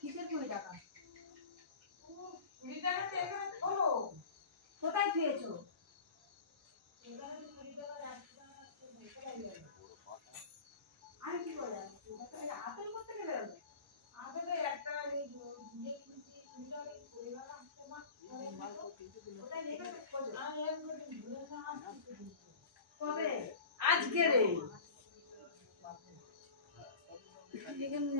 কিসের 20 টাকা? 20 টাকা তো এখানে ধরো। কোথায় পেয়েছো? এখানে 20 টাকা রাখতে কোথায় গেল? আমি কি করে জানি? এটা হাতের করতে গেলে আগে তো একটা এই ইয়ে কিনছি 20 টাকা করে গেলাম তোমার ওটা নেবে তো খোঁজো। আমি একবার ভুলে না আসছি। কবে? আজকে রে। এখানে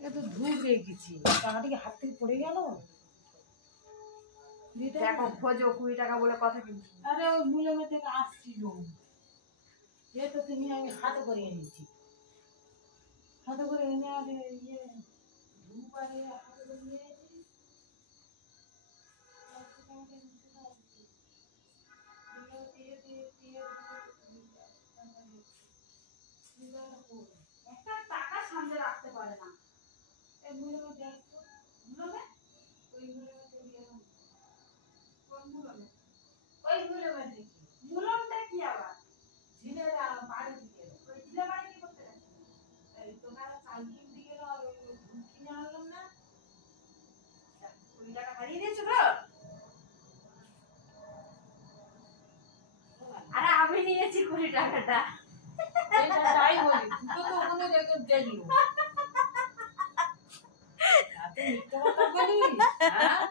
এত ধুর হয়ে গেছি। টাকাটা কি হাত থেকে পড়ে গেল? দেখো খোঁজো 20 টাকা বলে কথা কিন্তু। আরে ওই মুলেমে থেকে আসছিল। এ তো তুমি আমি হাতে করে এনেছি। হাতে করে এনে আর ইয়ে ধূপারে হাতে করে নিয়ে এসেছি। একটা টাকা সামনে রাখতে পারে না। এই মুলেমে দেখো মুলেমে ওই মুলেমে দিয়ে কোন মুলেমে? ওই মুলেমে দেখি। মুলেমটা কি আবার? ঝিলের বাড়ি দিকে। ওই ঝিলের বাড়ি কি করতে গেছে? এই তোমার চাল কিনতে গেল আর ওই ধূপ কিনে আনলাম না। 20 টাকা হারিয়ে দিয়েছো গো? আরে আমি নিয়েছি 20 টাকাটা। এটা তাই বলি। তুই তো ওখানে রেখে দিলি। এত মিথ্যা কথা বলিস? হ্যাঁ?